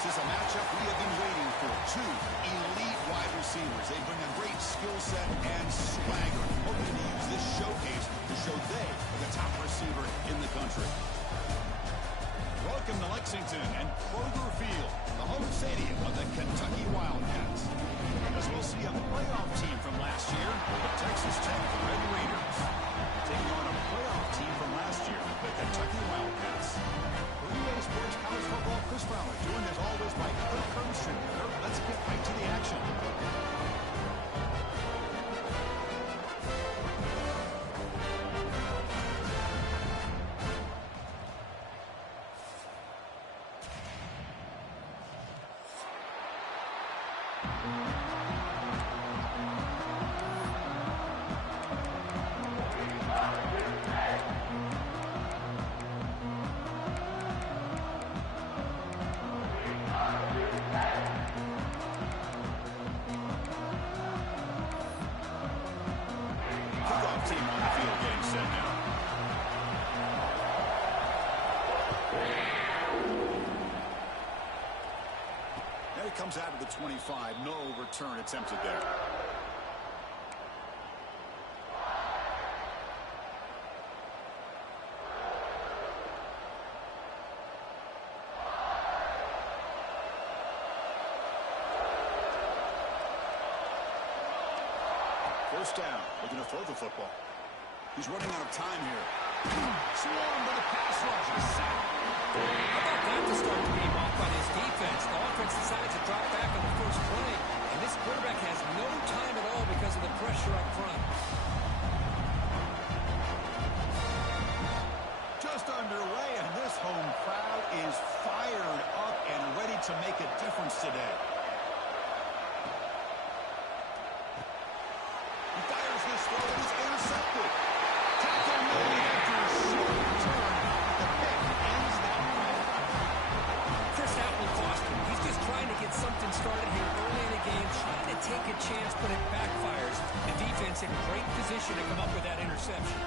This is a matchup we have been waiting for. Two elite wide receivers. They bring a great skill set and swagger, hoping to use this showcase to show they are the top receiver in the country. Welcome to Lexington and Kroger Field, the home stadium of the Kentucky Wildcats. As we'll see a playoff team from last year, the Texas Tech Red Raiders, taking on a playoff team from last year, the Kentucky Wildcats. For EA Sports College Football, Chris Fowler, joined as always by Kirk Herbstreit. Kirk, let's get right to the action. Comes out of the 25. No return attempted there. First down, looking to throw the football. He's running out of time here. Swarmed by the pass rush. Sack. How about that to start the game off by his defense? The offense decides to drop back on the first play, and this quarterback has no time at all because of the pressure up front. Just underway, and this home crowd is fired up and ready to make a difference today. He fires this throw, and it's intercepted. Tackle made after a short return. The pick ends that play. Chris, that will cost him. He's just trying to get something started here early in the game, trying to take a chance, but it backfires. The defense in great position to come up with that interception.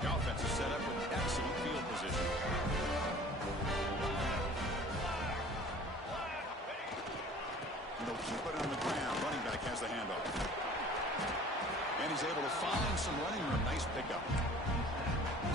The offense is set up with excellent field position. And they'll keep it on the ground. Running back has the handoff. And he's able to find some running room. Nice pickup.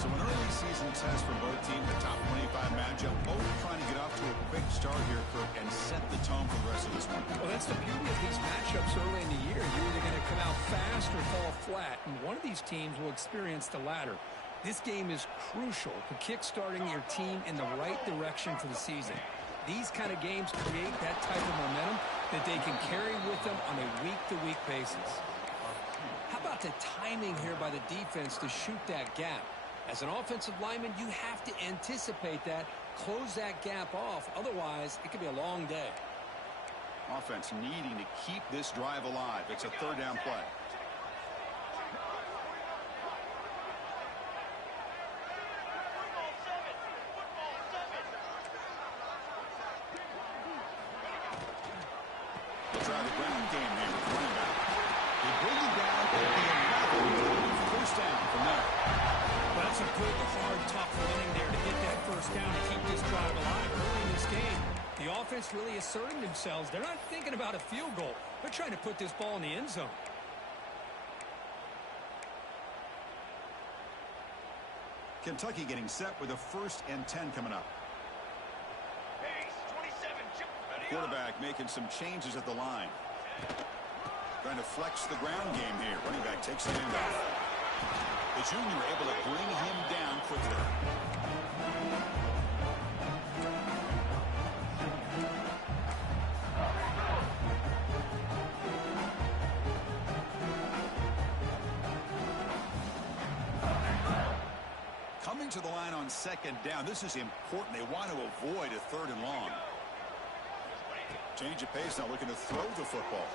So an early season test for both teams, the top 25 matchup, both trying to get off to a quick start here, Kirk, and set the tone for the rest of this one. Well, that's the beauty of these matchups early in the year. You're either going to come out fast or fall flat, and one of these teams will experience the latter. This game is crucial to kick-starting your team in the right direction for the season. These kind of games create that type of momentum that they can carry with them on a week-to-week basis. How about the timing here by the defense to shoot that gap? As an offensive lineman, you have to anticipate that, close that gap off. Otherwise, it could be a long day. Offense needing to keep this drive alive. It's a third down play. They'll try the ground game here with the running back. They bring him down at the 11. First down from there. Well, that's a good, hard, tough running there to get that first down to keep this drive alive early in this game. The offense really asserting themselves. They're not thinking about a field goal. They're trying to put this ball in the end zone. Kentucky getting set with a 1st and 10 coming up. Quarterback making some changes at the line. Trying to flex the ground game here. Running back takes the handoff. The junior able to bring him down quickly. Coming to the line on 2nd down. This is important. They want to avoid a 3rd and long. Change of pace now, looking to throw the football.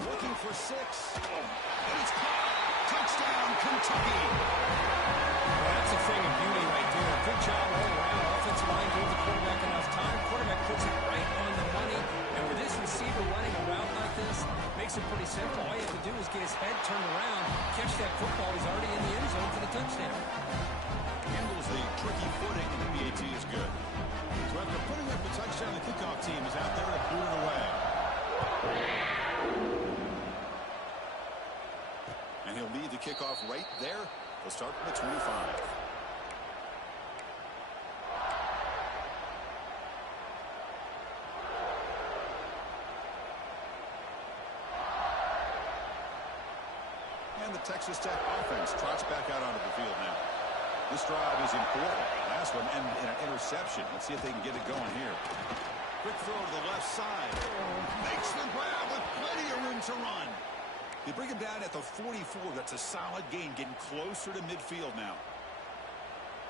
Looking for 6. And it's caught. Touchdown, Kentucky. Well, that's a thing of beauty right there. Good job all around. Offensive line gave the quarterback enough time. Quarterback puts it right on the money. And with this receiver running a route like this, makes it pretty simple. All you have to do is get his head turned around, catch that football. He's already in the end zone for the touchdown. Handles the tricky footing kickoff right there. They'll start from the 25. And the Texas Tech offense trots back out onto the field now. This drive is important. Last one ended in an interception. Let's see if they can get it going here. Quick throw to the left side. Makes the grab with plenty of room to run. They bring him down at the 44. That's a solid gain, getting closer to midfield now.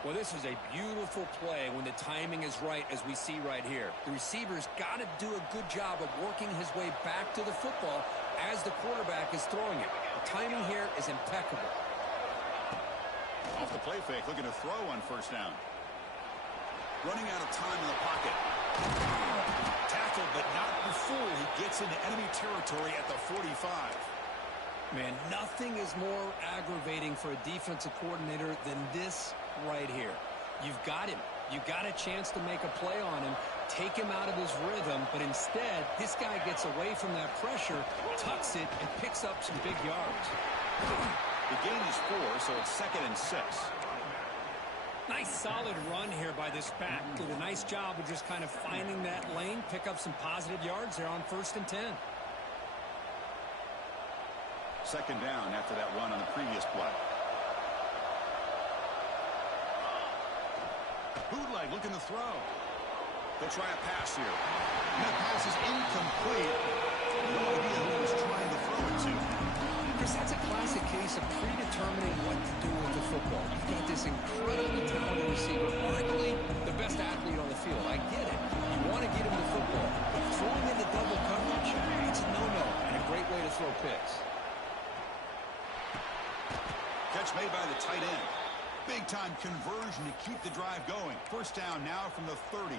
Well, this is a beautiful play when the timing is right, as we see right here. The receiver's got to do a good job of working his way back to the football as the quarterback is throwing it. The timing here is impeccable. Off the play fake, looking to throw on first down. Running out of time in the pocket. Tackled, but not before he gets into enemy territory at the 45. Man, nothing is more aggravating for a defensive coordinator than this right here. You've got him. You've got a chance to make a play on him, take him out of his rhythm, but instead, this guy gets away from that pressure, tucks it, and picks up some big yards. The gain is 4, so it's 2nd and 6. Nice solid run here by this back. Did a nice job of just kind of finding that lane, pick up some positive yards there on 1st and 10. 2nd down after that run on the previous play. Bootleg looking to throw. They'll try a pass here. And that pass is incomplete. No idea who he was trying to throw it to. Chris, that's a classic case of predetermining what to do with the football. You've got this incredibly talented receiver, arguably the best athlete on the field. I get it. You want to get him the football. But throwing into double coverage, it's a no-no and a great way to throw picks. Catch made by the tight end. Big-time conversion to keep the drive going. First down now from the 30.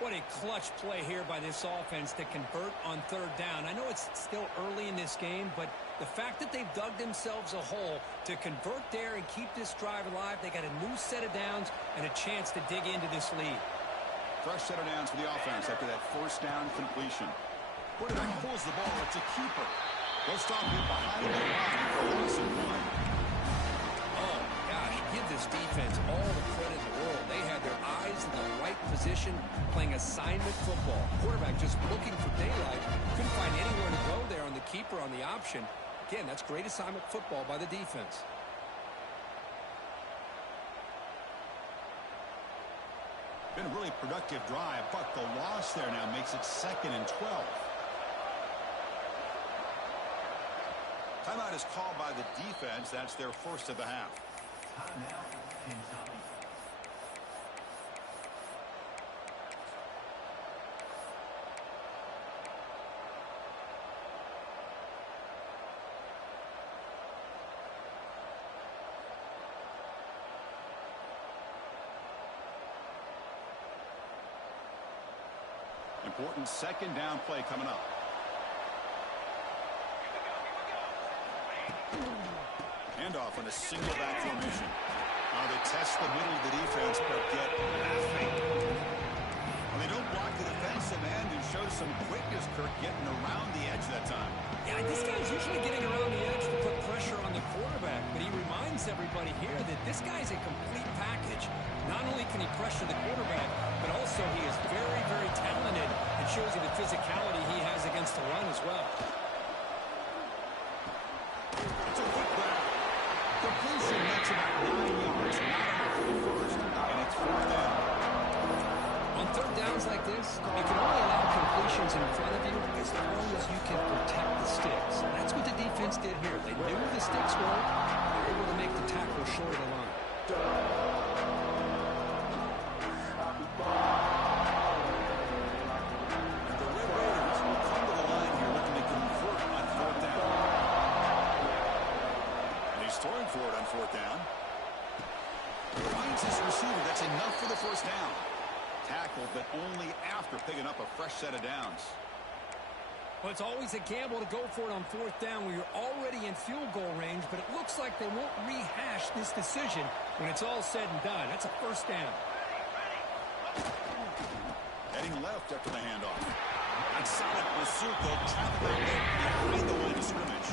What a clutch play here by this offense to convert on 3rd down. I know it's still early in this game, but the fact that they've dug themselves a hole to convert there and keep this drive alive, they got a new set of downs and a chance to dig into this lead. Fresh set of downs for the offense after that 1st down completion. Quarterback pulls the ball. It's a keeper. They'll stop him behind the line for a loss of 1. Give this defense all the credit in the world. They had their eyes in the right position, playing assignment football. Quarterback just looking for daylight. Couldn't find anywhere to go there on the keeper on the option. Again, that's great assignment football by the defense. Been a really productive drive, but the loss there now makes it 2nd and 12. Timeout is called by the defense. That's their first of the half. Important 2nd down play coming up. Handoff on a single back formation. Now they test the middle of the defense, but get nothing. Well, they don't block the defensive end and show some quickness, Kirk, getting around the edge that time. Yeah, this guy's usually getting around the edge to put pressure on the quarterback, but he reminds everybody here that this guy's a complete package. Not only can he pressure the quarterback, but also he is very, very talented and shows you the physicality he has against the run as well. It's a quick grab. Completion makes about 9 yards, not enough for the first, and it's 4th down. On 3rd downs like this, you can only allow completions in front of you as long as you can protect the sticks. And that's what the defense did here. They knew the sticks were. They were able to make the tackle short of the line. The Red Raiders will come to the line here looking to convert on 4th down. And he's throwing for it on 4th down. Finds his receiver. That's enough for the first down. Tackled, but only after picking up a fresh set of downs. Well, it's always a gamble to go for it on 4th down where you're already in field goal range, but it looks like they won't rehash this decision when it's all said and done. That's a 1st down. Heading left after the handoff. On solid pursuit, though, traveling behind the line of scrimmage.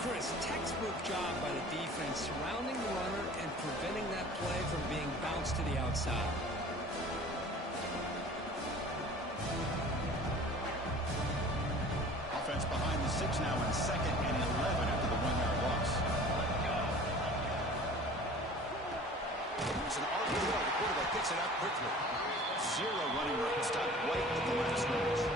Chris, textbook job by the defense surrounding the runner and preventing that play from being bounced to the outside. Offense behind the 6 now in 2nd and 11 after the 1-yard loss. It's an RPO. The quarterback picks it up quickly. 0 running room. Stopped right at the line of scrimmage.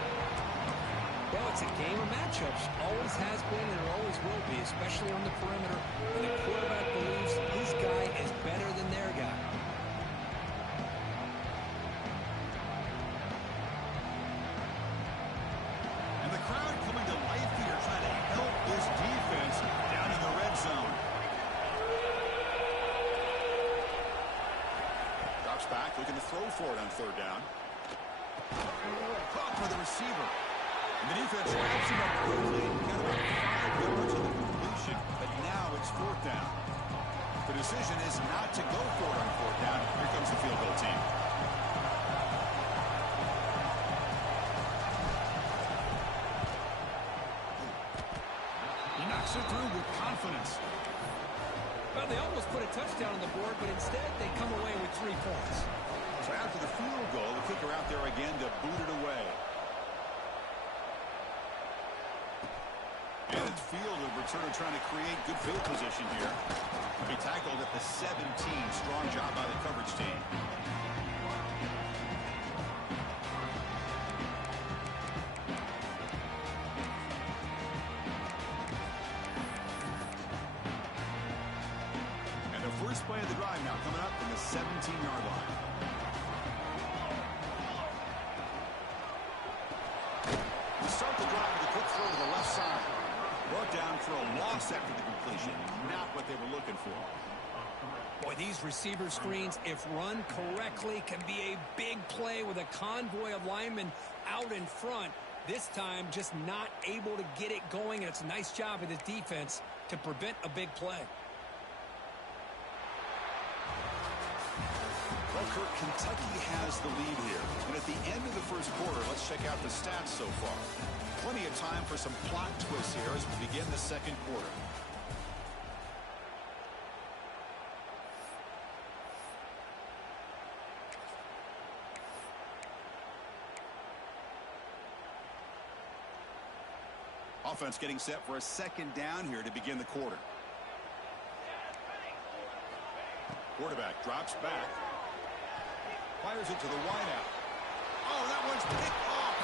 Well, it's a game of matchups. Always has been and it always will be, especially on the perimeter. And the quarterback believes his guy is better than their guy. And the crowd coming to life here, trying to help this defense down in the red zone. Drops back, looking to throw for it on 3rd down. Caught by the receiver. And the defense wraps him up quickly. Got about 5 yards of the completion, but now it's 4th down. The decision is not to go for it on 4th down. Here comes the field goal team. He knocks it through with confidence. Well, they almost put a touchdown on the board, but instead they come away with 3 points. So after the field goal, the kicker out there again to boot it away. And it's field, the returner trying to create good field position here. He tackled at the 17. Strong job by the coverage team. And the first play of the drive now coming up from the 17-yard line. We start the drive with a quick throw to the left side. Brought down for a loss after the completion. Not what they were looking for. Boy, these receiver screens, if run correctly, can be a big play with a convoy of linemen out in front. This time, just not able to get it going, and it's a nice job of the defense to prevent a big play. Well, Kirk, Kentucky has the lead here. And at the end of the first quarter, let's check out the stats so far. Plenty of time for some plot twists here as we begin the second quarter. Offense getting set for a 2nd down here to begin the quarter. Quarterback drops back. Fires it to the wideout. Oh, that one's picked off.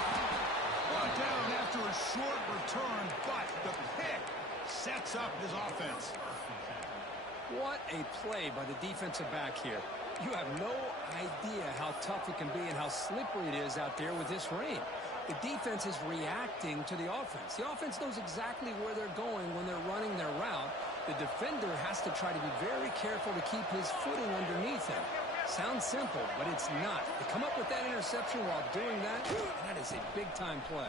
Brought down after a short return, but the pick sets up his offense. What a play by the defensive back here. You have no idea how tough it can be and how slippery it is out there with this rain. The defense is reacting to the offense. The offense knows exactly where they're going when they're running their route. The defender has to try to be very careful to keep his footing underneath him. Sounds simple, but it's not. To come up with that interception while doing that, that is a big-time play.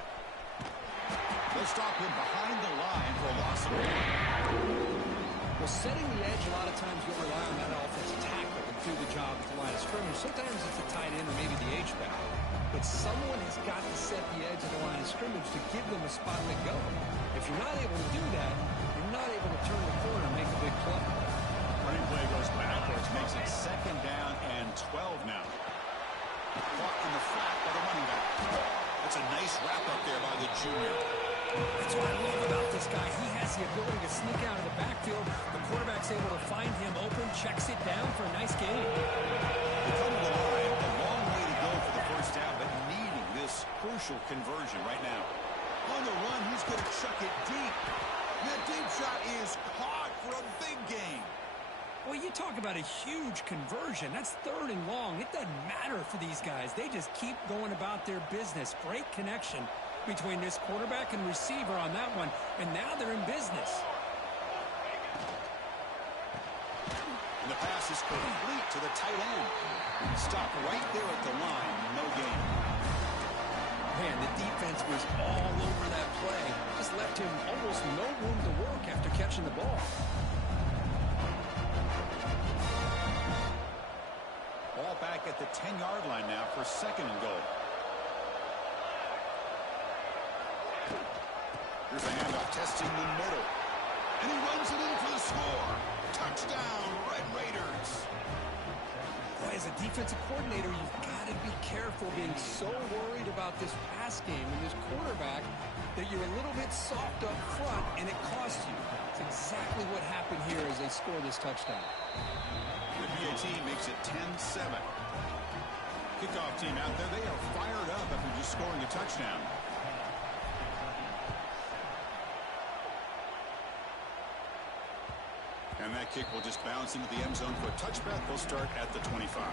They'll stop him behind the line for a loss of 1. Well, setting the edge, a lot of times you'll rely on that offensive tackle to do the job at the line of scrimmage. Sometimes it's the tight end or maybe the H-back. But someone has got to set the edge of the line of scrimmage to give them a spot to go. If you're not able to do that, you're not able to turn the corner and make a big play. Running play goes backwards, makes it 2nd down and 12 now. Caught in the flat by the running back. That's a nice wrap up there by the junior. That's what I love about this guy. He has the ability to sneak out of the backfield. The quarterback's able to find him open, checks it down for a nice gain. They come to the line, a long way to go for the first down, but needing this crucial conversion right now. On the run, he's going to chuck it deep. The deep shot is caught for a big gain. Well, you talk about a huge conversion. That's 3rd and long. It doesn't matter for these guys. They just keep going about their business. Great connection between this quarterback and receiver on that one, and now they're in business. And the pass is complete to the tight end. Stopped right there at the line. No gain. Man, the defense was all over that play. Just left him almost no room to work after catching the ball. Ball back at the 10-yard line now for 2nd and goal. Here's a handoff testing the middle. And he runs it in for the score. Touchdown, Red Raiders. Boy, as a defensive coordinator, you've got to be careful being so worried about this pass game and this quarterback that you're a little bit soft up front and it costs you. It's exactly what happened here as they score this touchdown. The PAT makes it 10-7. Kickoff team out there, they are fired up after just scoring a touchdown. And that kick will just bounce into the end zone for a touchback. They'll start at the 25.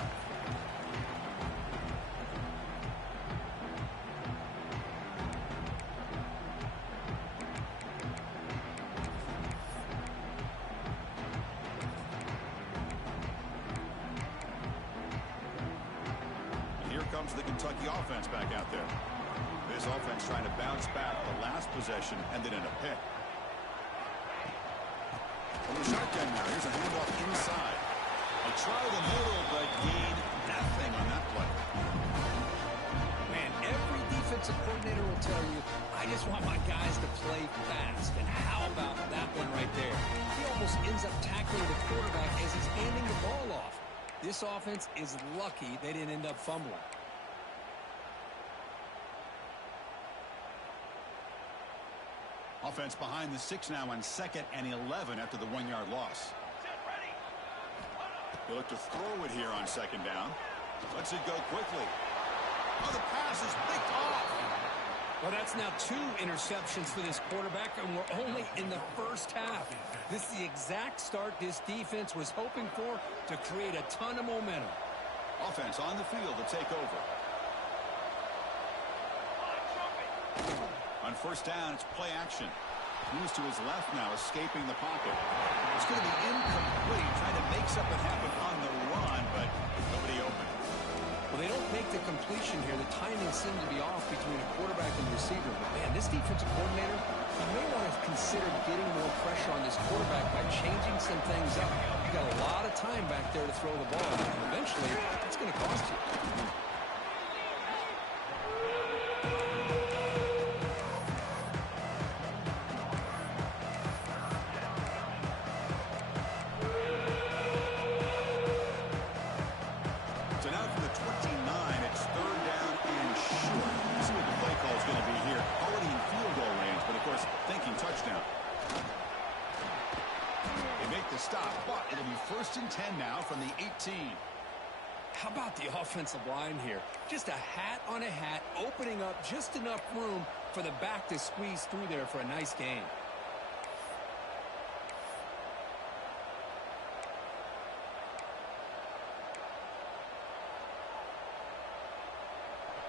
Comes the Kentucky offense back out there. This offense trying to bounce back the last possession, ended in a pick. From the shotgun now, here's a handoff inside. They try the middle, but gain nothing on that play. Man, every defensive coordinator will tell you, I just want my guys to play fast. And how about that one right there? He almost ends up tackling the quarterback as he's handing the ball off. This offense is lucky they didn't end up fumbling. Offense behind the 6 now on 2nd and 11 after the 1-yard loss. They look to throw it here on 2nd down. Lets it go quickly. Oh, the pass is picked off. Well, that's now 2 interceptions for this quarterback, and we're only in the first half. This is the exact start this defense was hoping for to create a ton of momentum. Offense on the field to take over. On 1st down, it's play action. Moves to his left now, escaping the pocket. It's going to be incomplete, trying to make something happen on the run, but nobody open. Well, they don't make the completion here. The timing seemed to be off between a quarterback and receiver. But man, this defensive coordinator, he may want to consider getting more pressure on this quarterback by changing some things up. You got a lot of time back there to throw the ball, and eventually it's going to cost you. Touchdown. They make the stop, but it'll be 1st and 10 now from the 18. How about the offensive line here? Just a hat on a hat, opening up just enough room for the back to squeeze through there for a nice gain.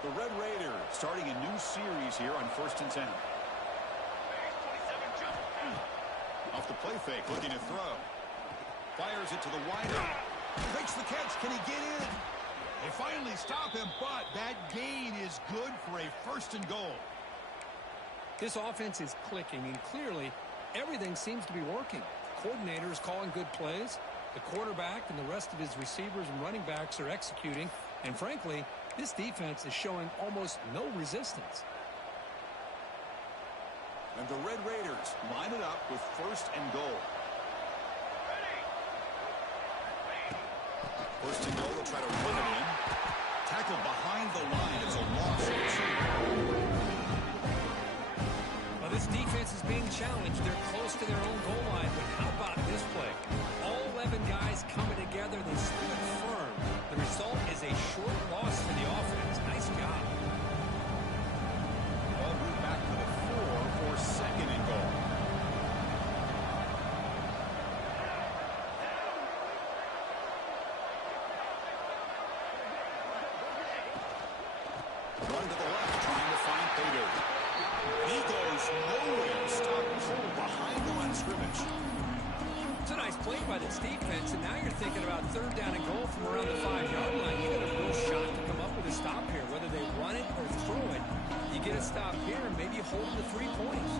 The Red Raiders starting a new series here on 1st and 10. Off the play fake, looking to throw. Fires it to the wider. Makes the catch. Can he get in? They finally stop him, but that gain is good for a 1st and goal. This offense is clicking, and clearly everything seems to be working. The coordinator is calling good plays. The quarterback and the rest of his receivers and running backs are executing. And frankly, this defense is showing almost no resistance. And the Red Raiders line it up with 1st and goal. 1st and goal, they'll try to run it in. Tackled behind the line. It's a loss of 2. Well, this defense is being challenged. They're close to their own goal line, but how about this play? All 11 guys coming together. They stood firm. The result is a short loss for the offense. Nice job. Ball moved back to the 4 for 2nd and goal. Run to the left, trying to find Payday. He goes nowhere. Stopped behind the line of scrimmage. It's a nice play by this defense, and now you're thinking about 3rd down and goal from around the 5-yard line. You got a real shot to come up with a stop here. Whether they run it or throw it, you get a stop here and maybe hold them to 3 points.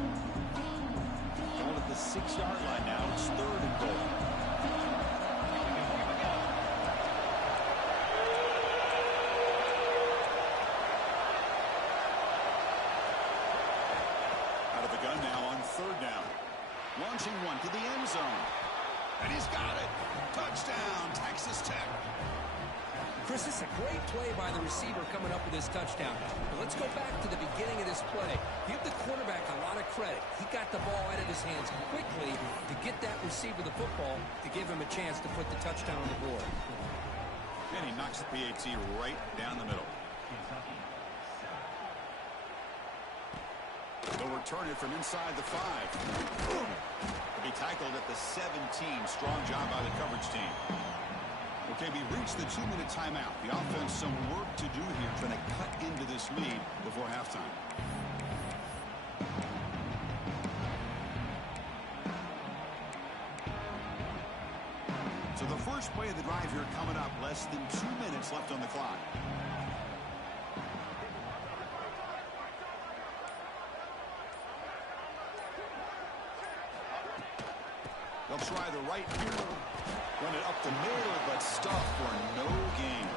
Going at the 6-yard line now. It's 3rd and goal. Out of the gun now on 3rd down. launching one to the end zone. And he's got it. Touchdown, Texas Tech. Chris, this is a great play by the receiver coming up with his touchdown. But let's go back to the beginning of this play. Give the quarterback a lot of credit. He got the ball out of his hands quickly to get that receiver the football to give him a chance to put the touchdown on the board. And he knocks the PAT right down the middle. They'll return it from inside the 5. He'll be tackled at the 17. Strong job by the coverage team. Okay, we reached the 2-minute timeout. The offense some work to do here, trying to cut into this lead before halftime. So the first play of the drive here coming up. Less than 2 minutes left on the clock. They'll try the right here. Run it up the middle, but stop for no gain.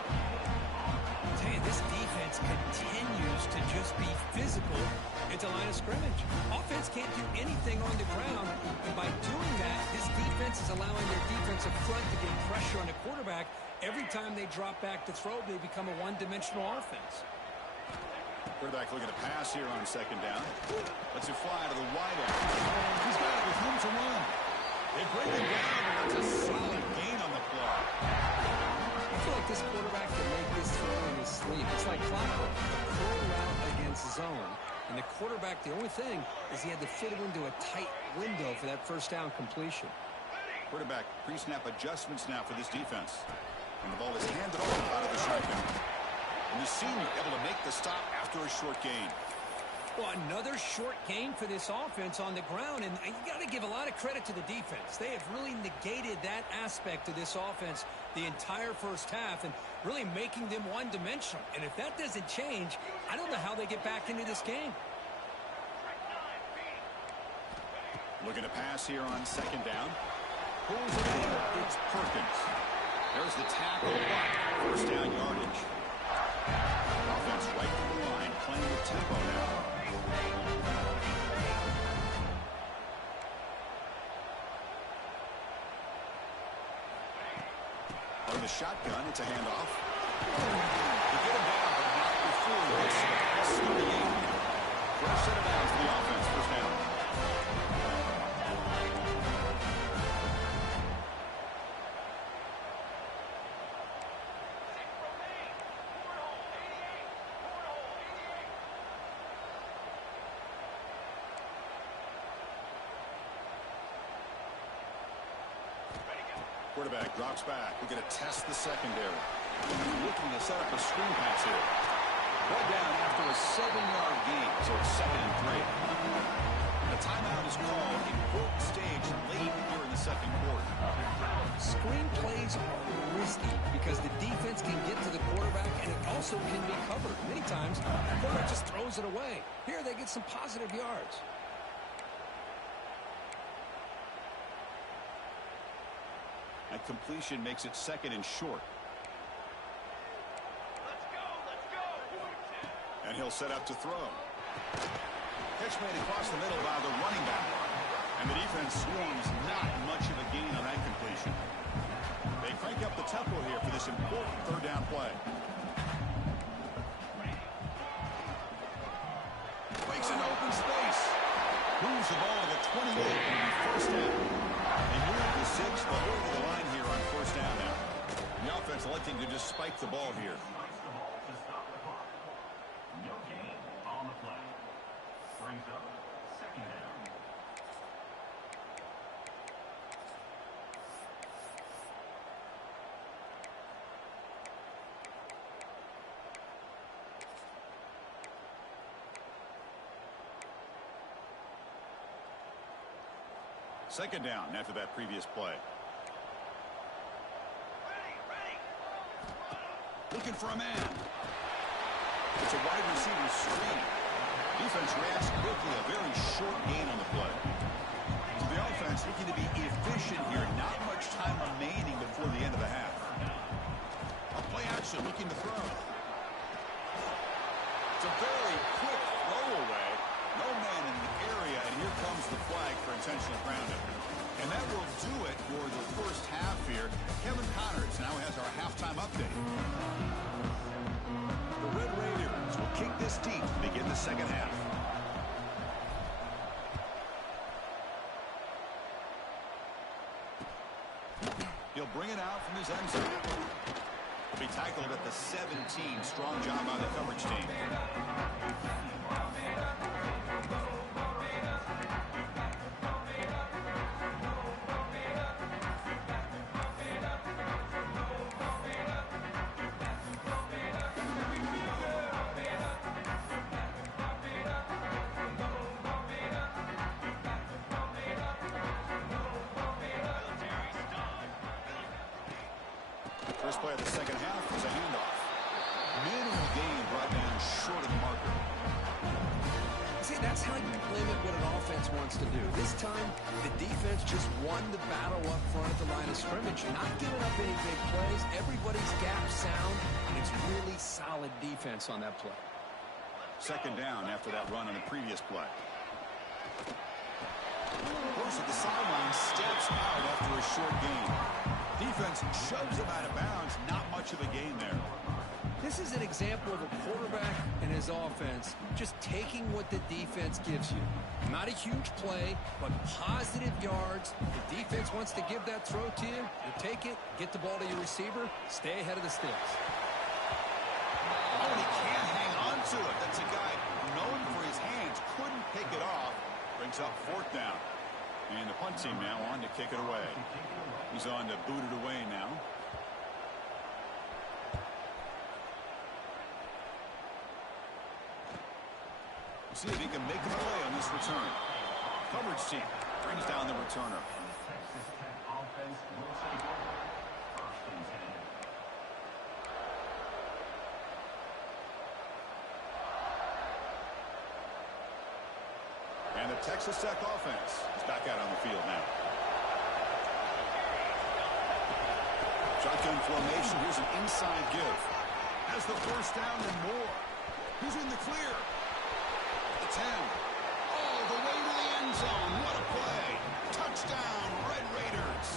I'll tell you, this defense continues to just be physical at the line of scrimmage. Offense can't do anything on the ground, and by doing that, this defense is allowing their defensive front to get pressure on the quarterback. Every time they drop back to throw, they become a one-dimensional offense. Quarterback looking to pass here on second down. Lets it fly to the wideout. He's got it with room to run. They bring him down, and that's a solid gain on the play. I feel like this quarterback can make this throw in his sleep. It's like clockwork. A curl route against zone. And the quarterback, the only thing is he had to fit it into a tight window for that first down completion. Quarterback pre-snap adjustments now for this defense. And the ball is handed off out of the shotgun. And the senior able to make the stop after a short gain. Well, another short gain for this offense on the ground, and you got to give a lot of credit to the defense. They have really negated that aspect of this offense the entire first half and really making them one-dimensional. And if that doesn't change, I don't know how they get back into this game. Looking to pass here on second down. Pulls it in. It's Perkins. There's the tackle. First down yardage. Offense right to the line, playing with tempo now. On the shotgun, it's a handoff. To get him down, but not before this 38. First set of downs for the offense, first down. Quarterback drops back. We're going to test the secondary. Looking to set up a screen pass here. Brought down after a 7-yard gain, so it's 2nd and 3. The timeout is called. Important stage late here in the second quarter. Screen plays are risky because the defense can get to the quarterback and it also can be covered. Many times, the quarterback just throws it away. Here, they get some positive yards. That completion makes it 2nd and short. And he'll set up to throw. Catch made across the middle by the running back. And the defense swarms not much of a gain on that completion. They crank up the tempo here for this important third down play. Breaks into open space. Moves the ball to the 28 and the first down. They move the 6. They'll go to the line here on first down now. The offense electing to just spike the ball here. No gain on the play. Brings up second down. Second down after that previous play. Looking for a man. It's a wide receiver screen. Defense reacts quickly. A very short gain on the play. So the offense looking to be efficient here. Not much time remaining before the end of the half. A play action looking to throw. It's a very quick throw away. No man in the area, and here comes the flag for intentional grounding. And that will do it for the first half here. Kevin Connors now has our halftime update. The Red Raiders will kick this deep to begin the second half. He'll bring it out from his end zone. He'll be tackled at the 17. Strong job by the coverage team. First play of the second half is a handoff. Minimal gain brought down short of the marker. See, that's how you limit what an offense wants to do. This time, the defense just won the battle up front at the line of scrimmage, not giving up any big plays. Everybody's gap sound, and it's really solid defense on that play. Second down after that run on the previous play. Horse at the sideline steps out after a short gain. Defense shoves him out of bounds. Not much of a gain there. This is an example of a quarterback and his offense just taking what the defense gives you. Not a huge play, but positive yards. The defense wants to give that throw to you. You take it, get the ball to your receiver, stay ahead of the sticks. Oh, and he can't hang on to it. That's a guy known for his hands. Couldn't pick it off. Brings up fourth down. And the punt team now on to kick it away. He's on to boot it away now. We'll see if he can make a play on this return. Coverage team brings down the returner. Offense will take over. First and 10. And the Texas Tech offense is back out on the field now. Shotgun formation. Here's an inside give. Has the first down and more. Who's in the clear? The 10. All the way to the end zone. What a play. Touchdown, Red Raiders.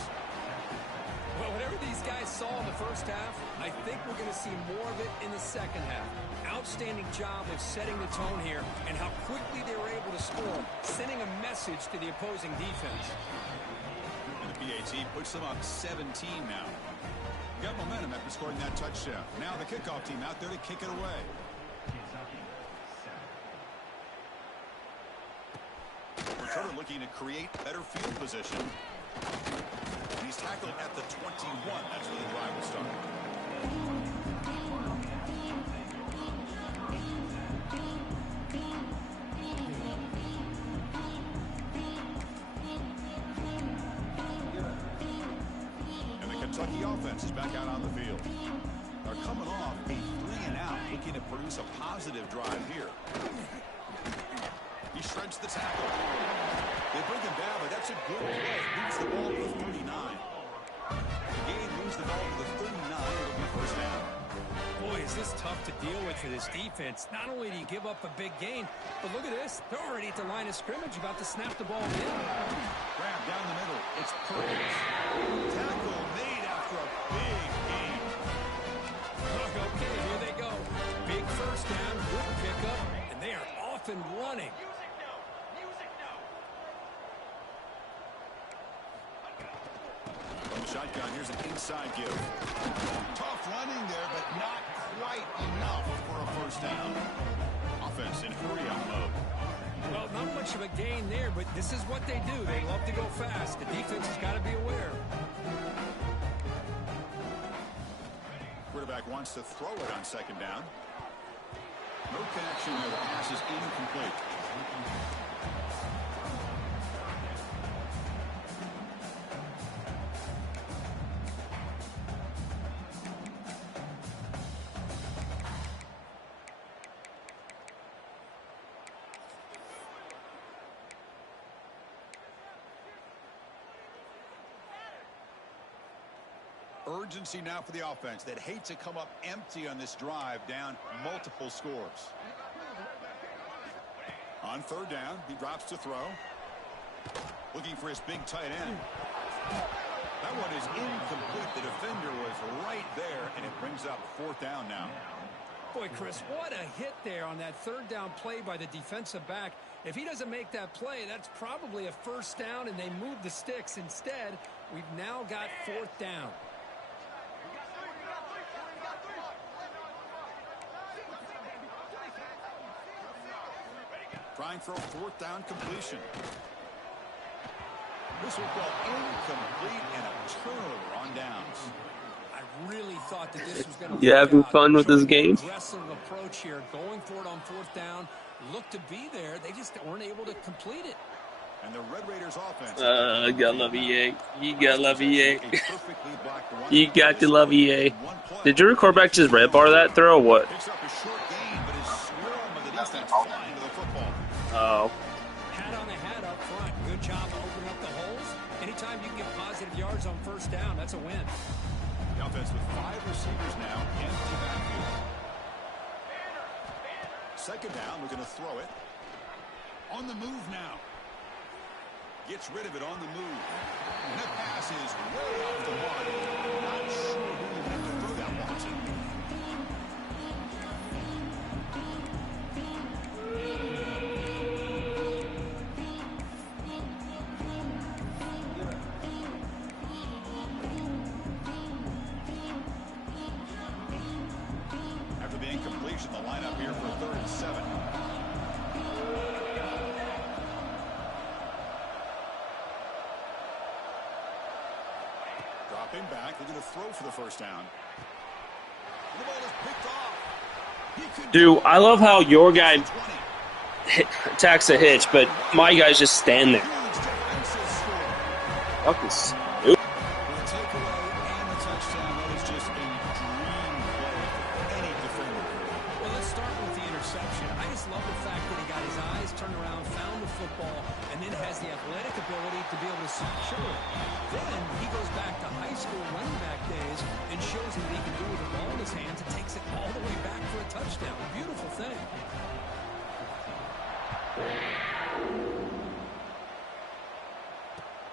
Well, whatever these guys saw in the first half, I think we're going to see more of it in the second half. Outstanding job of setting the tone here and how quickly they were able to score, sending a message to the opposing defense. And the PAT puts them up 17 now. Got momentum after scoring that touchdown. Now the kickoff team out there to kick it away. Kentucky, 7. Returner looking to create better field position. And he's tackled at the 21. That's where the drive will start. Kentucky offense is back out on the field. They're coming off a 3-and-out, looking to produce a positive drive here. He shreds the tackle. They bring him down, but that's a good play. Moves the ball to the 39. The game moves the ball to the 39. It'll be first down. Boy, is this tough to deal with for this defense. Not only do you give up a big gain, but look at this. They're already at the line of scrimmage, about to snap the ball in. Grab down the middle. It's Perkins. Tackle made after a big gain. Okay, here they go. Big first down, good pickup, and they are off and running. From the shotgun, here's an inside give. Tough running there, but not quite enough for a first down. Offense in hurry-up mode. Well, not much of a gain there, but this is what they do. They love to go fast. The defense has got to be aware. Quarterback wants to throw it on second down. No connection there. The pass is incomplete. Urgency now for the offense that hate to come up empty on this drive, down multiple scores. On third down, he drops to throw. Looking for his big tight end. That one is incomplete. The defender was right there, and it brings up 4th down now. Boy, Chris, what a hit there on that 3rd down play by the defensive back. If he doesn't make that play, that's probably a 1st down, and they move the sticks. Instead, we've now got 4th down. Trying for a 4th down completion. This will go incomplete and a turnover on downs. I really thought that this was going to You having fun with this game? Aggressive approach here, going for it on 4th down. Looked to be there. They just weren't able to complete it. And the Red Raiders offense. You gotta love EA. You gotta love EA. You got to love EA. Did your quarterback just red bar that throw or what? Picks up a short gain, but is swarmed with the defense flying to the football. Oh. Hat on the hat up front. Good job opening up the holes. Anytime you can get positive yards on 1st down, that's a win. The offense with 5 receivers now, empty backfield. 2nd down, we're going to throw it. On the move now. Gets rid of it on the move. And that pass is way off the mark. Not sure who you have to throw that one to. After the incompletion, the lineup here for 3rd and 7. Dropping back, they're going to throw for the 1st down. The ball is picked off. Dude, I love how your guy attacks a hitch, but my guys just stand there. Fucking stupid. The takeaway and the touchdown, that is just a dream play for any defender. Well, let's start with the interception. I just love the fact that he got his eyes turned around, found the football, and then has the athletic ability to be able to secure it. Then he goes back to high school running back days and shows him what he can do with the ball in his hands and takes it all the way back for a touchdown. Beautiful thing.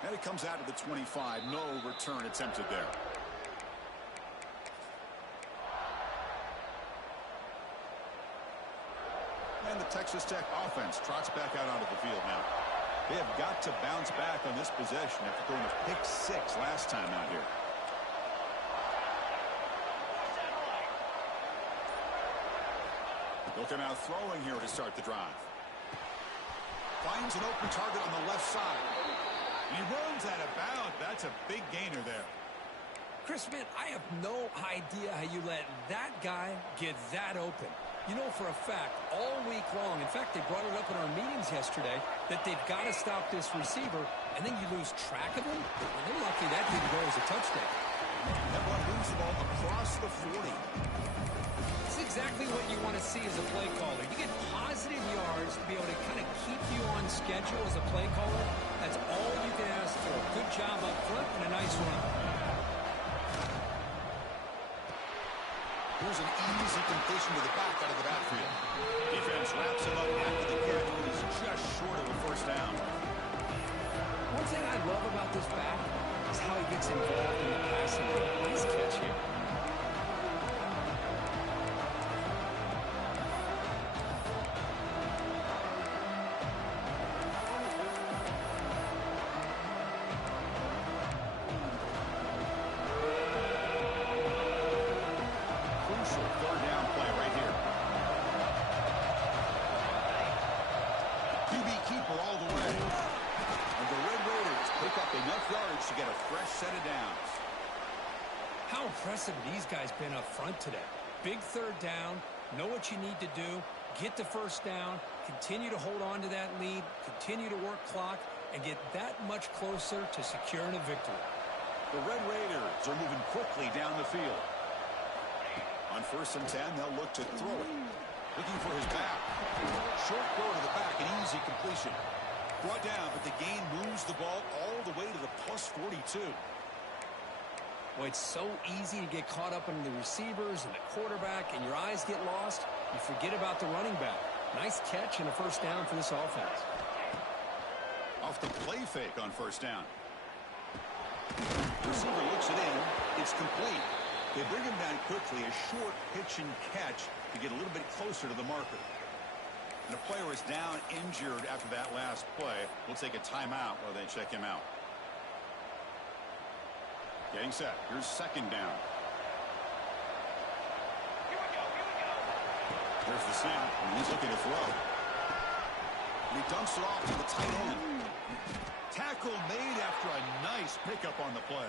And it comes out of the 25. No return attempted there. And the Texas Tech offense trots back out onto the field now. They have got to bounce back on this possession after throwing a pick 6 last time out here. They'll come out throwing here to start the drive. Finds an open target on the left side. And he runs out of bounds. That's a big gainer there. Chris, man, I have no idea how you let that guy get that open. You know for a fact, all week long, in fact, they brought it up in our meetings yesterday, that they've got to stop this receiver, and then you lose track of him. And they're lucky that didn't go as a touchdown. That one moves the ball across the 40. It's exactly what you want to see as a play caller. You get positive yards to be able to kind of keep you on schedule as a play caller. That's all you can ask for. Good job up front and a nice run. Here's an easy completion to the back out of the backfield. Defense wraps him up after the catch, but he's just short of a 1st down. One thing I love about this back is how he gets involved in the passing game. Nice catch here. Crucial 3rd down play right here. QB keeper all the way. And the Red Raiders pick up enough yards to get a fresh set of downs. How impressive these guys been up front today. Big 3rd down, know what you need to do, get the 1st down, continue to hold on to that lead, continue to work clock, and get that much closer to securing a victory. The Red Raiders are moving quickly down the field. On 1st and 10, they'll look to throw it. Looking for his back. Short throw to the back, an easy completion. Brought down, but the gain moves the ball all the way to the plus 42. Boy, it's so easy to get caught up in the receivers and the quarterback, and your eyes get lost. You forget about the running back. Nice catch and a 1st down for this offense. A off the play fake on first down. Receiver looks it in. It's complete. They bring him down quickly. A short pitch and catch to get a little bit closer to the marker. And a player is down injured after that last play. We'll take a timeout while they check him out. Getting set. Here's second down. There's the snap, and he's looking to throw. And he dumps it off to the tight end. Tackle made after a nice pickup on the play.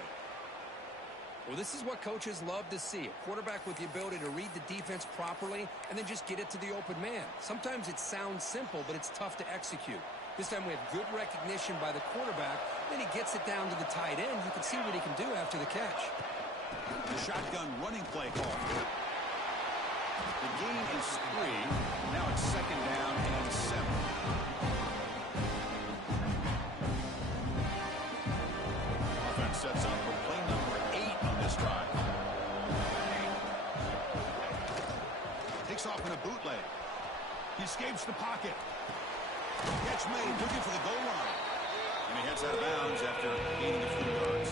Well, this is what coaches love to see. A quarterback with the ability to read the defense properly and then just get it to the open man. Sometimes it sounds simple, but it's tough to execute. This time we have good recognition by the quarterback. Then he gets it down to the tight end. You can see what he can do after the catch. The shotgun running play call. The gain is 3. Now it's second down and 7. Offense sets up for play number 8 on this drive. Takes off in a bootleg. He escapes the pocket. Catch made, looking for the goal line. And he heads out of bounds after gaining a few yards.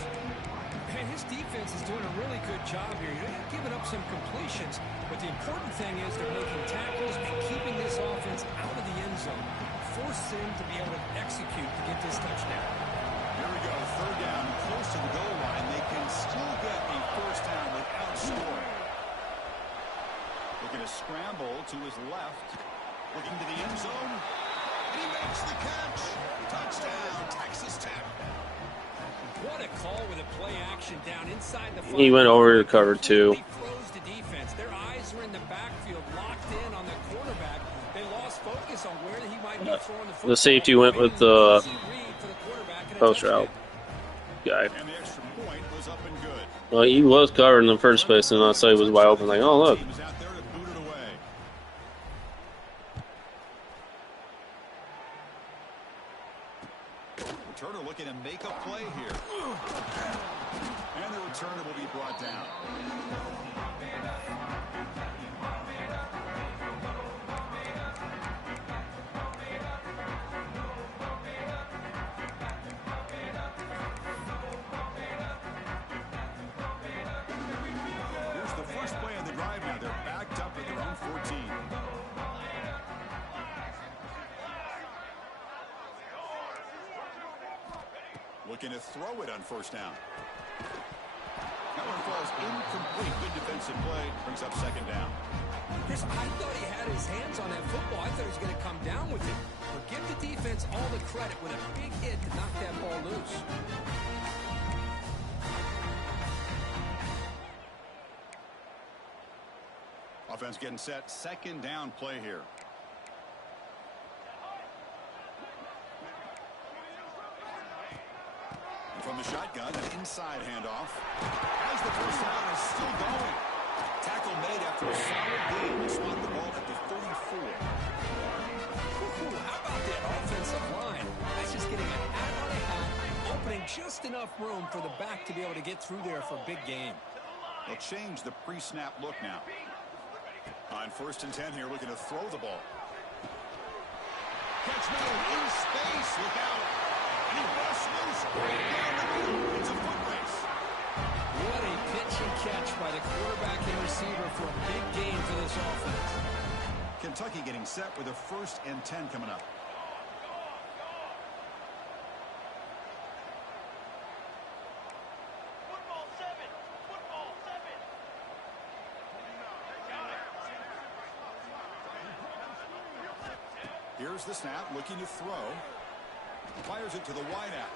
And his defense is doing a really good job here. They're giving up some completions, but the important thing is they're making tackles and keeping this offense out of the end zone. Force him to be able to execute to get this touchdown. Here we go, third down, close to the goal line. They can still get a first down without scoring. Looking to scramble to his left. Looking to the end zone. And he makes the catch. Touchdown, Texas Tech. What a call with a play action down inside the front. He went over to cover 2. He froze the defense. Their eyes were in the backfield, locked in on the quarterback. They lost focus on where he might be throwing the football. The safety went with the post route guy. And the extra point was up and good. Well, he was covered in the first place, and I saw he was wide open. Like, oh look. He was out there to boot it away. Returner looking to make a play here. And the returner will be brought down. Here's the first play of the drive now. They're backed up at their own 14. Looking to throw it on first down. That one falls incomplete. Good defensive play. Brings up second down. Chris, I thought he had his hands on that football. I thought he was going to come down with it. But give the defense all the credit with a big hit to knock that ball loose. Offense getting set. Second down play here. From the shotgun, an inside handoff. As the first down is still going. Tackle made after a solid gain. They spot the ball at the 34. How about that offensive line? That's just getting a hat on a hat, opening just enough room for the back to be able to get through there for a big gain. They'll change the pre-snap look now. On first and 10 here, looking to throw the ball. Catch made in space. Look out. And he busts loose right down the middle. It's a foot race. What a pitch and catch by the quarterback and receiver for a big gain for this offense. Kentucky getting set with a first and 10 coming up. Here's the snap, looking to throw. Fires it to the wideout.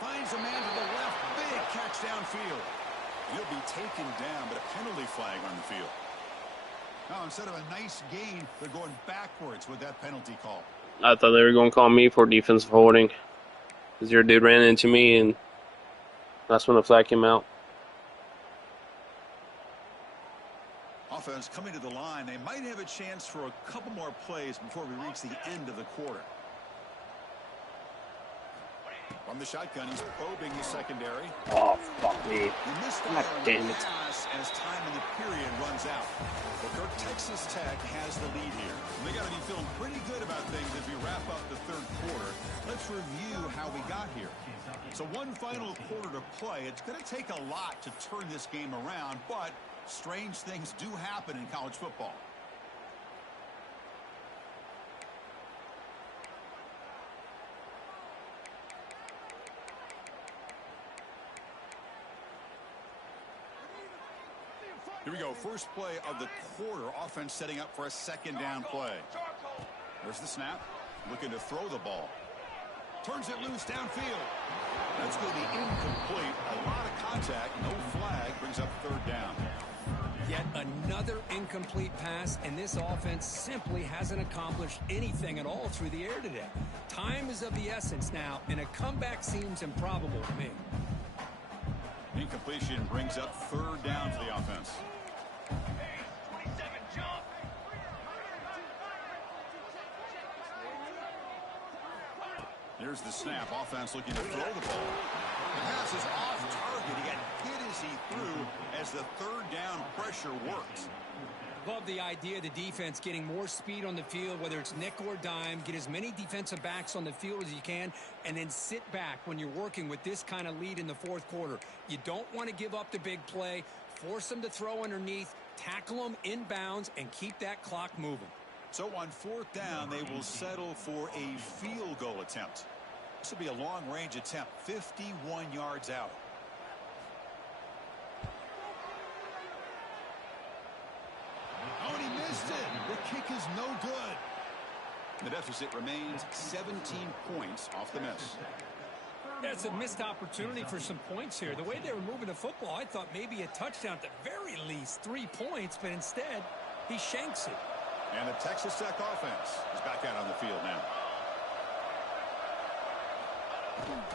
Finds a man to the left. Big catch downfield. He'll be taken down, but a penalty flag on the field. Now, instead of a nice gain, they're going backwards with that penalty call. I thought they were going to call me for defensive holding. Because your dude ran into me, and that's when the flag came out. Offense coming to the line. They might have a chance for a couple more plays before we reach the end of the quarter. From the shotgun, he's probing the secondary. Oh, fuck me. He missed God damn it. pass as time in the period runs out. Well, Kirk, Texas Texas Tech has the lead here. They got to be feeling pretty good about things as we wrap up the third quarter. Let's review how we got here. So one final quarter to play. It's going to take a lot to turn this game around, but strange things do happen in college football. Here we go. First play of the quarter. Offense setting up for a second down play. There's the snap. Looking to throw the ball. Turns it loose downfield. That's going to be incomplete. A lot of contact. No flag. Brings up third down. Yet another incomplete pass, and this offense simply hasn't accomplished anything at all through the air today. Time is of the essence now, and a comeback seems improbable to me. Incompletion brings up third down for the offense. Here's the snap. Offense looking to throw the ball. The pass is off target. He got hit as he threw as the third down pressure works. Love the idea of the defense getting more speed on the field, whether it's nickel or dime. Get as many defensive backs on the field as you can, and then sit back when you're working with this kind of lead in the fourth quarter. You don't want to give up the big play. Force them to throw underneath, tackle them inbounds, and keep that clock moving. So on fourth down, they will settle for a field goal attempt. This will be a long-range attempt, 51 yards out. Oh, and he missed it. The kick is no good. The deficit remains 17 points off the miss. That's a missed opportunity for some points here. The way they were moving the football, I thought maybe a touchdown at the very least, 3 points, but instead, he shanks it. And the Texas Tech offense is back out on the field now.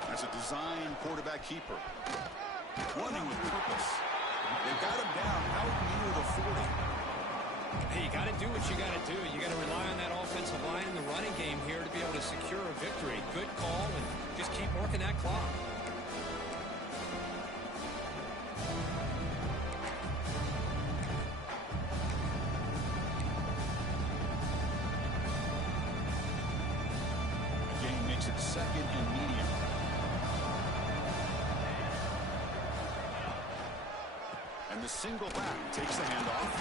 That's a design quarterback keeper. Running with purpose. They've got him down out near the 40. Hey, you got to do what you got to do. You got to rely on that offensive line in the running game here to be able to secure a victory. Good call, and just keep working that clock. The game makes it second and medium. And the single back takes the handoff.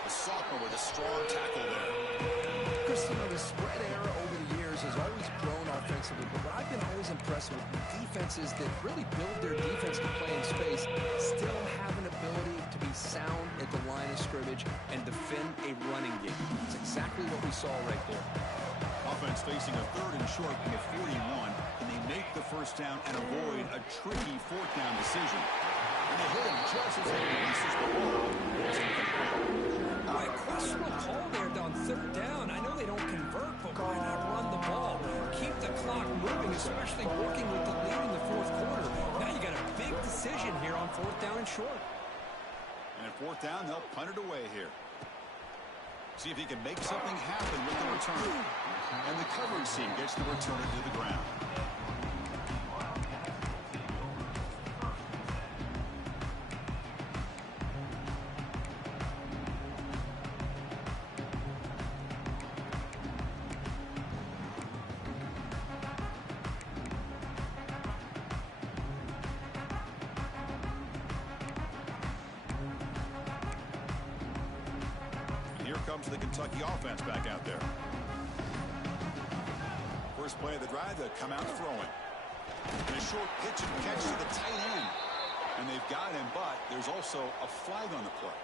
The sophomore with a strong tackle there. Chris, the spread era over the years has always grown offensively, but what I've been always impressed with defenses that really build their defense to play in space still have an ability to be sound at the line of scrimmage and defend a running game. It's exactly what we saw right there. Offense facing a third and short from the 41. Can they make the first down and avoid a tricky fourth down decision? And they hit him just as he releases the ball. It's incomplete. Boy, questionable call there on third down. I know they don't convert, but why not run the ball? Keep the clock moving, especially working with the lead in the fourth quarter. Now you got a big decision here on fourth down and short. And at fourth down, they'll punt it away here. See if he can make something happen with the return. And the coverage team gets the returner to the ground. Here comes the Kentucky offense back out there. First play of the drive, they come out throwing. And a short pitch and catch to the tight end. And they've got him, but there's also a flag on the play.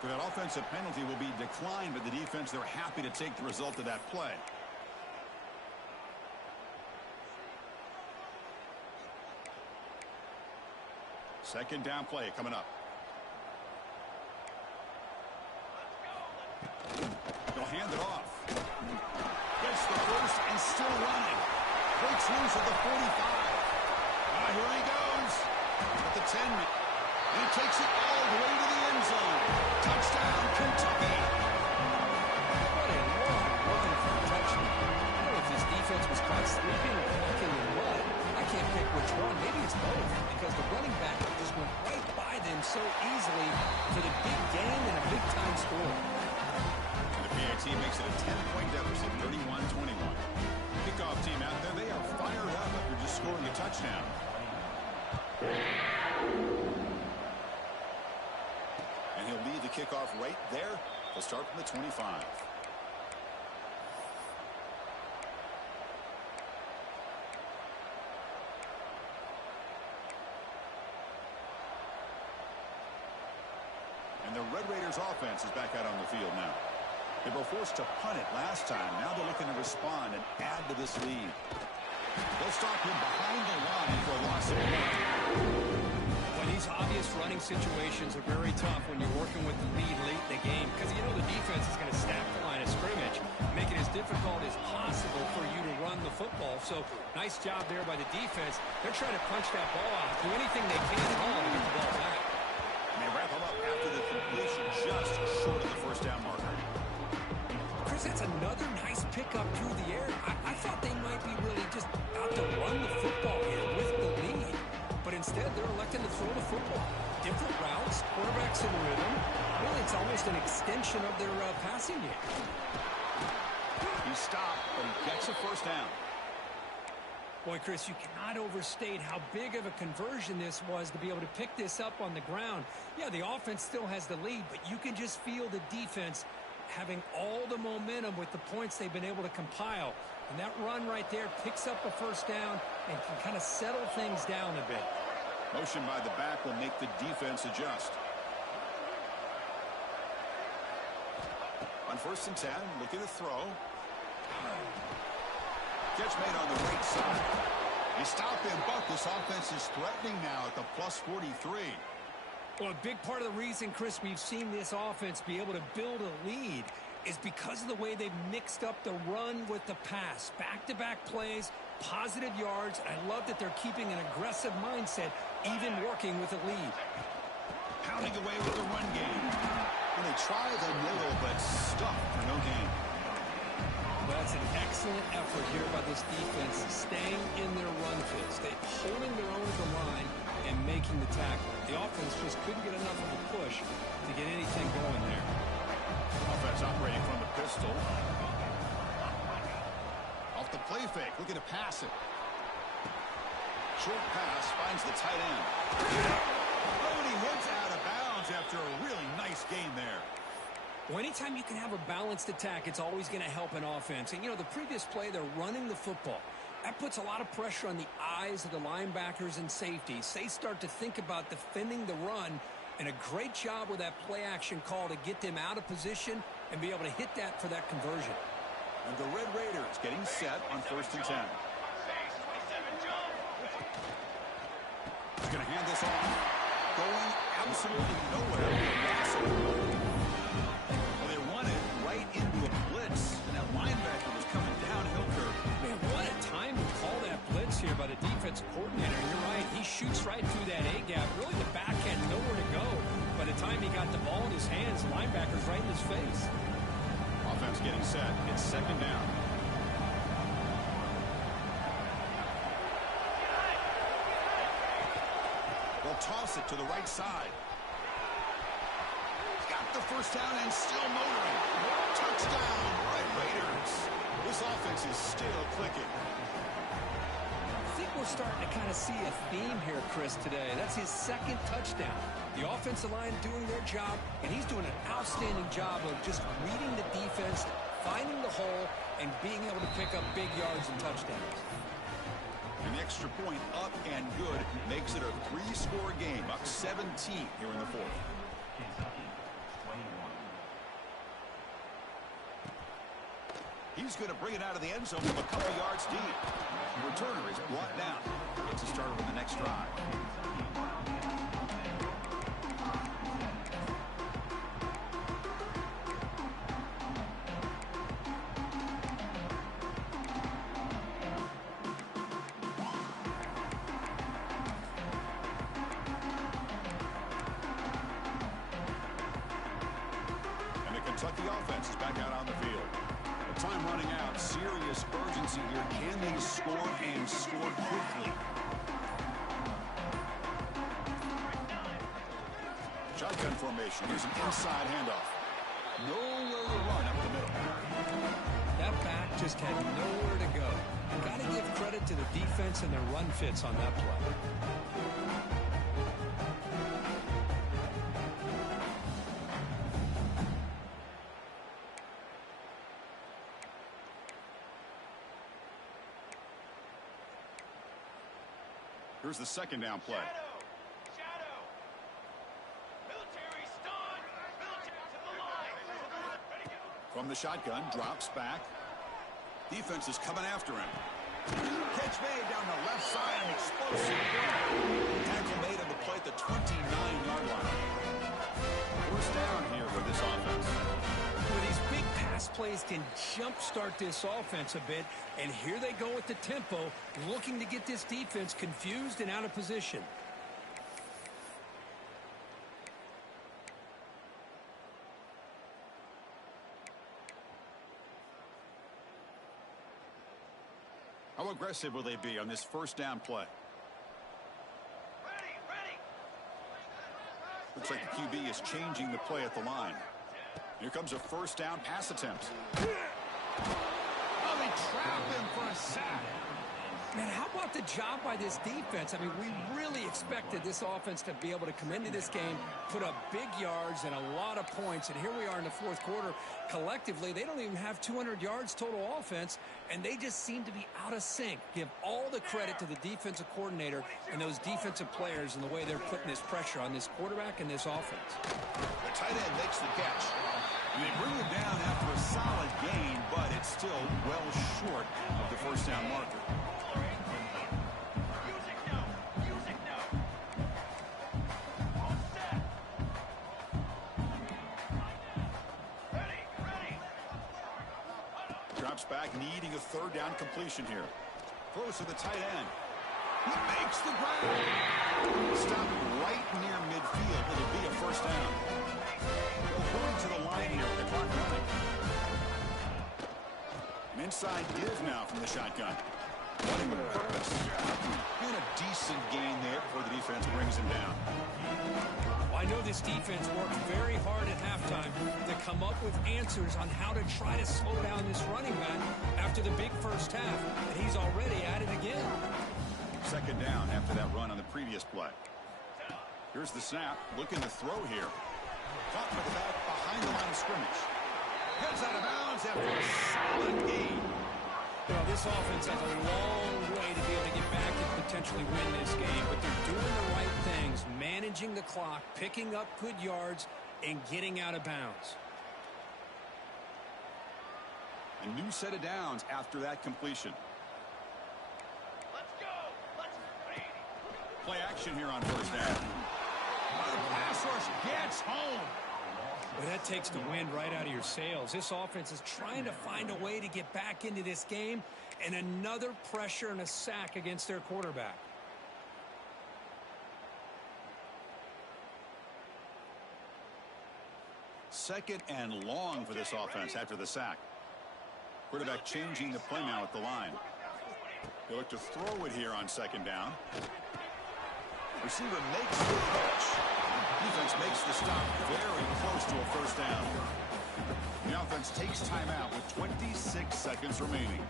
For that offensive penalty will be declined by the defense. They're happy to take the result of that play. Second down play coming up. They'll hand it off. Gets the first and still running. Breaks loose at the 45. Here he goes. At the 10. And he takes it all the way to the end zone. Touchdown, Kentucky. What a long run for a touchdown. I don't know if this defense was caught sleeping or walking in mud. I can't pick which one. Maybe it's both, because the running back just went right by them so easily for the big gain and a big-time score. And the PAT makes it a 10-point deficit, 31-21. Kickoff team out there, they are fired up after just scoring a touchdown. And he'll lead the kickoff right there. He'll start from the 25. And the Red Raiders offense is back out on the field now. They were forced to punt it last time. Now they're looking to respond and add to this lead. They'll stop him behind the line for a loss of 1. Well, these obvious running situations are very tough when you're working with the lead late in the game because you know the defense is going to stack the line of scrimmage, make it as difficult as possible for you to run the football. So nice job there by the defense. They're trying to punch that ball out, do anything they can at all to get the ball back. And they wrap him up after the completion just short of the first down marker. Chris, that's another nice pickup through the air. I thought they might be really just out to run the football here with the lead. But instead, they're electing to throw the football. Different routes, quarterbacks in rhythm. Really, it's almost an extension of their passing game. He stopped, but he gets a first down. Boy, Chris, you cannot overstate how big of a conversion this was to be able to pick this up on the ground. Yeah, the offense still has the lead, but you can just feel the defense having all the momentum with the points they've been able to compile. And that run right there picks up a first down and can kind of settle things down a bit. Motion by the back will make the defense adjust. On 1st and 10, looking to throw. Catch made on the right side. You stop him, but this offense is threatening now at the plus 43. Well, a big part of the reason, Chris, we've seen this offense be able to build a lead is because of the way they've mixed up the run with the pass. Back-to-back plays, positive yards. I love that they're keeping an aggressive mindset, even working with a lead. Pounding away with the run game. And they try the middle, but stuffed for no gain. Well, that's an excellent effort here by this defense, staying in their run fits. They're holding their own at the line and making the tackle. The offense just couldn't get enough of a push to get anything going there. Offense operating from the pistol. Off the play fake, looking to pass it. Short pass finds the tight end. Oh, and he hits out of bounds after a really nice gain there. Well, anytime you can have a balanced attack, it's always going to help an offense. And, you know, the previous play, they're running the football. That puts a lot of pressure on the eyes of the linebackers and safeties. They start to think about defending the run, and a great job with that play-action call to get them out of position and be able to hit that for that conversion. And the Red Raiders getting set on 1st and 10. He's going to hand this off. Going absolutely nowhere. Well, they run it right into a blitz, and that linebacker was coming downhill curve. Man, what a time to call that blitz here by the defensive coordinator. You're right. He shoots right through that A-gap. Really, the back had nowhere to go. By the time he got the ball in his hands, the linebacker's right in his face. Offense getting set. It's 2nd down. They'll toss it to the right side. He's got the first down and still motoring. Touchdown, Red Raiders. This offense is still clicking. I think we're starting to kind of see a theme here, Chris, today. That's his 2nd touchdown. The offensive line doing their job, and he's doing an outstanding job of just reading the defense, finding the hole, and being able to pick up big yards and touchdowns. An extra point up and good makes it a 3-score game, up 17 here in the 4th. He's going to bring it out of the end zone from a couple yards deep. The returner is brought down. Gets a start on the next drive. And the Kentucky offense is back out on the field. Time running out. Serious urgency here. Can they score and score quickly? Shotgun formation. Here's an inside handoff. Nowhere to run up the middle. That back just had nowhere to go. Got to give credit to the defense and their run fits on that play. Here's the second down play. Shadow. Military stun. Military to the line. Ready to go. From the shotgun, drops back. Defense is coming after him. Catch made down the left side, an explosive play. Tackle made on the play at the 29-yard line. First down here for this offense. Well, these big pass plays can jumpstart this offense a bit, and here they go with the tempo, looking to get this defense confused and out of position. How aggressive will they be on this first down play? Ready. Looks like the QB is changing the play at the line. Here comes a first down pass attempt. Oh, they trap him for a sack. Man, how about the job by this defense? I mean, we really expected this offense to be able to come into this game, put up big yards and a lot of points, and here we are in the fourth quarter. Collectively, they don't even have 200 yards total offense, and they just seem to be out of sync. Give all the credit to the defensive coordinator and those defensive players and the way they're putting this pressure on this quarterback and this offense. The tight end makes the catch. They bring him down after a solid gain, but it's still well short of the first down marker. Music now. All set. Ready. Drops back, needing a third down completion here. Throws to the tight end. He makes the grab. Stop right near midfield. It'll be a first down. Going to the line here with the clock running. An inside give now from the shotgun. Running with purpose. And a decent gain there before the defense brings him down. Well, I know this defense worked very hard at halftime to come up with answers on how to try to slow down this running back after the big first half, and he's already at it again. Second down after that run on the previous play. Here's the snap. Looking to throw here. Caught with the back behind the line of scrimmage. Gets out of bounds after a solid gain. Well, this offense has a long way to be able to get back and potentially win this game, but they're doing the right things, managing the clock, picking up good yards, and getting out of bounds. A new set of downs after that completion. Let's go. Play action here on first down. The pass rush gets home. Well, that takes the wind right out of your sails. This offense is trying to find a way to get back into this game, and another pressure and a sack against their quarterback. Second and long for this offense after the sack. Quarterback changing the play now at the line. They look to throw it here on second down. Receiver makes the catch. Defense makes the stop very close to a first down. The offense takes timeout with 26 seconds remaining.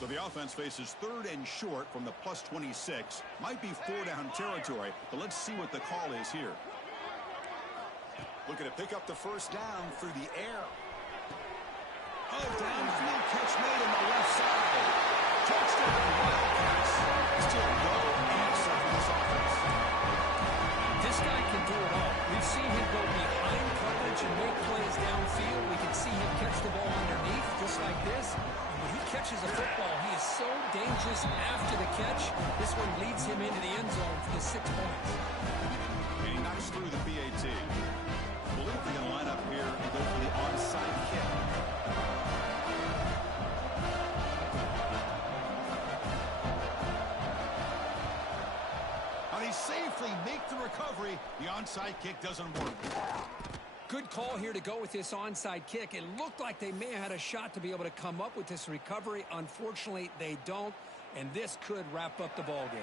So the offense faces third and short from the plus 26. Might be four down territory, but let's see what the call is here. Looking to pick up the first down through the air. Oh, downfield catch made on the left side. Touchdown, Wildcats. Still no answer for this offense. This guy can do it all. We've seen him go behind coverage and make plays downfield. We can see him catch the ball underneath just like this. And when he catches a football, he is so dangerous after the catch. This one leads him into the end zone for the 6 points. And he knocks through the PAT. I believe they're going to line up here and go for the onside kick. How they safely make the recovery. The onside kick doesn't work. Good call here to go with this onside kick. It looked like they may have had a shot to be able to come up with this recovery. Unfortunately, they don't, and this could wrap up the ball game.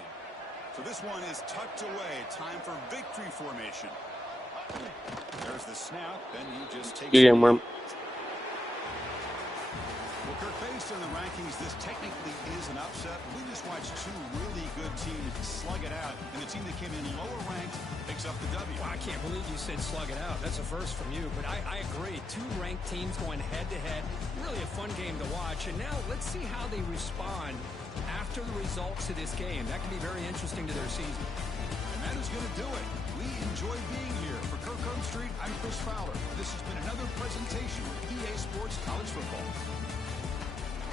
So this one is tucked away. Time for victory formation. There's the snap, and he just takes it. Worm. Well, Kirk, based on the rankings, this technically is an upset. We just watched two really good teams slug it out, and the team that came in lower ranked picks up the W. Well, I can't believe you said slug it out. That's a first from you, but I agree. Two ranked teams going head-to-head. Really a fun game to watch, and now let's see how they respond after the results of this game. That can be very interesting to their season. And that is going to do it. We enjoy being here. For Kirk Herbstreit, I'm Chris Fowler. This has been another presentation with EA Sports College Football.